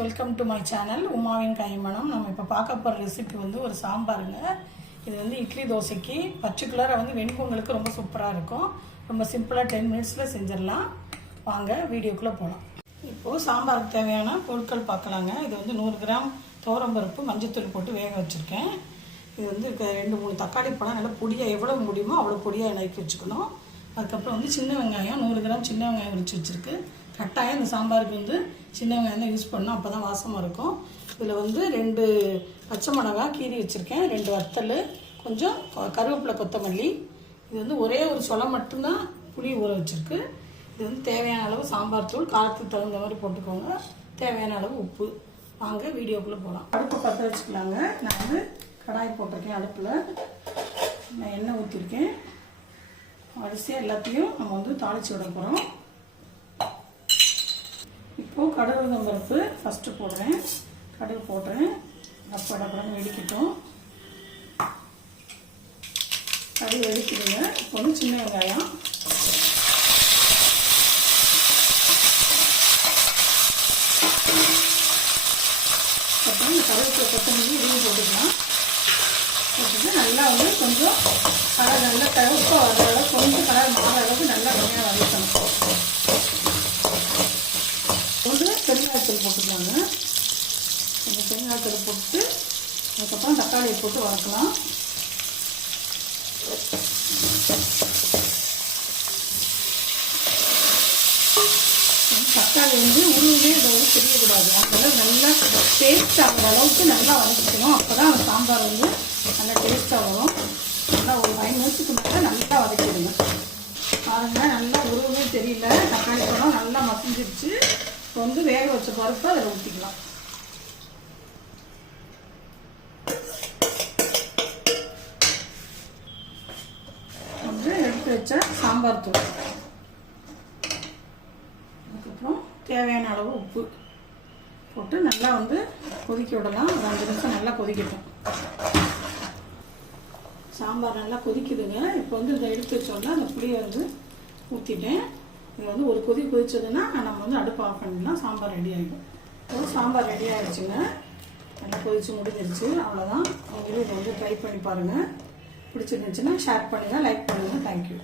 Welcome to my channel உமாவின் கைமணம். நம்ம இப்போ பார்க்க போகிற ரெசிபி வந்து ஒரு சாம்பாருங்க. இது வந்து இட்லி தோசைக்கு பர்டிகுலராக வந்து வெண்பொங்கலுக்கு ரொம்ப சூப்பராக இருக்கும். ரொம்ப சிம்பிளாக டென் மினிட்ஸில் செஞ்சிடலாம். வாங்க வீடியோக்குள்ளே போகலாம் இப்போது சாம்பாருக்கு தேவையான பொருட்கள் பார்க்கலாங்க. இது வந்து நூறு கிராம் துவரம்பருப்பு மஞ்சத்தூள் போட்டு வேக வச்சுருக்கேன். இது வந்து ரெண்டு மூணு தக்காளி பழம் நல்லா பொடியாக எவ்வளோ முடியுமோ அவ்வளோ பொடியாக நறுக்கி வச்சுக்கணும். அதுக்கப்புறம் வந்து சின்ன வெங்காயம் நூறு கிராம் சின்ன வெங்காயம் உரிச்சு வச்சுருக்கு. கட்டாயம் இந்த சாம்பாருக்கு வந்து சின்ன வெங்காயம் தான் யூஸ் பண்ணணும். அப்போ தான் வாசமாக இருக்கும். இதில் வந்து ரெண்டு பச்சை மிளகா கீறி வச்சுருக்கேன். ரெண்டு வத்தல் கொஞ்சம் கருவேப்பிலை கொத்தமல்லி. இது வந்து ஒரே ஒரு சொலை மட்டும்தான் புளி ஊற வச்சுருக்கு. இது வந்து தேவையான அளவு சாம்பார் தூள் காரத்துக்கு தகுந்த மாதிரி போட்டுக்கோங்க. தேவையான அளவு உப்பு. வாங்க வீடியோக்குள்ளே போகலாம் அடுப்பு பற்ற வச்சுக்கலாங்க. நான் வந்து கடாய் போட்டிருக்கேன் அடுப்பில். நான் எண்ணெய் ஊற்றிருக்கேன் வரிசையாக எல்லாத்தையும் நம்ம வந்து தாளித்து விட போகிறோம் இப்போது கடுகு பருப்பு ஃபஸ்ட்டு போடுறேன். கடுகு போடுறேன் அப்போ டப்படம் வெடிக்கட்டும். கடுகு வெடிக்குதுங்க இப்போ வந்து சின்ன வெங்காயம். அப்புறம் இந்த கருவேப்பிலை கொத்தமல்லி இதையும் போட்டுக்கலாம். போட்டுட்டு நல்லா வந்து கொஞ்சம் கலர் நல்லா தவிர்க்க வர அளவுக்கு கொஞ்சம் கலர் மாற அளவுக்கு நல்லா வெங்காயம் வதக்கணும் வந்து பெருங்காயத்தூள் போட்டுக்கலாங்க கொஞ்சம் பெருங்காயத்தூள் போட்டு அதுக்கப்புறம் தக்காளியை போட்டு வதக்கலாம். தக்காளி வந்து உருவே இதை வந்து தெரியக்கூடாது. அதனால நல்லா டேஸ்ட் ஆகிற அளவுக்கு நல்லா வதக்கிக்கணும். அப்போ தான் அந்த சாம்பார் வந்து நல்லா டேஸ்ட்டாக வரும். நல்லா ஒரு ஃபைவ் மினிட்ஸுக்கு மேலே நல்லா வதக்கிடுங்க. அதனால் நல்லா உருவமே தெரியல. தக்காளி பழம் நல்லா மசிஞ்சிருச்சு. இப்போ வந்து வேக வச்ச பருப்பு அதில் ஊற்றிக்கலாம் வந்து எடுத்து வச்ச சாம்பார் தூள். அதுக்கப்புறம் தேவையான அளவு உப்பு போட்டு நல்லா வந்து கொதிக்க விடலாம். ஒரு அஞ்சு நிமிஷம் நல்லா கொதிக்கட்டும். சாம்பார் நல்லா கொதிக்குதுங்க. இப்போ வந்து இதை எடுத்து வச்சோன்னா அந்த புளியை வந்து ஊற்றிட்டேன் நீங்கள் வந்து ஒரு கொதி கொதிச்சதுன்னா நம்ம வந்து அடுப்பு ஆஃப் பண்ணிடலாம். சாம்பார் ரெடி ஆகிடும் இப்போ சாம்பார் ரெடி ஆகிடுச்சுங்க நல்லா கொதிச்சு முடிஞ்சிருச்சு. அவ்வளோதான் அவங்களும் இதை வந்து ட்ரை பண்ணி பாருங்கள் பிடிச்சிருந்துச்சுன்னா ஷேர் பண்ணுங்கள் லைக் பண்ணுங்கள் தேங்க்யூ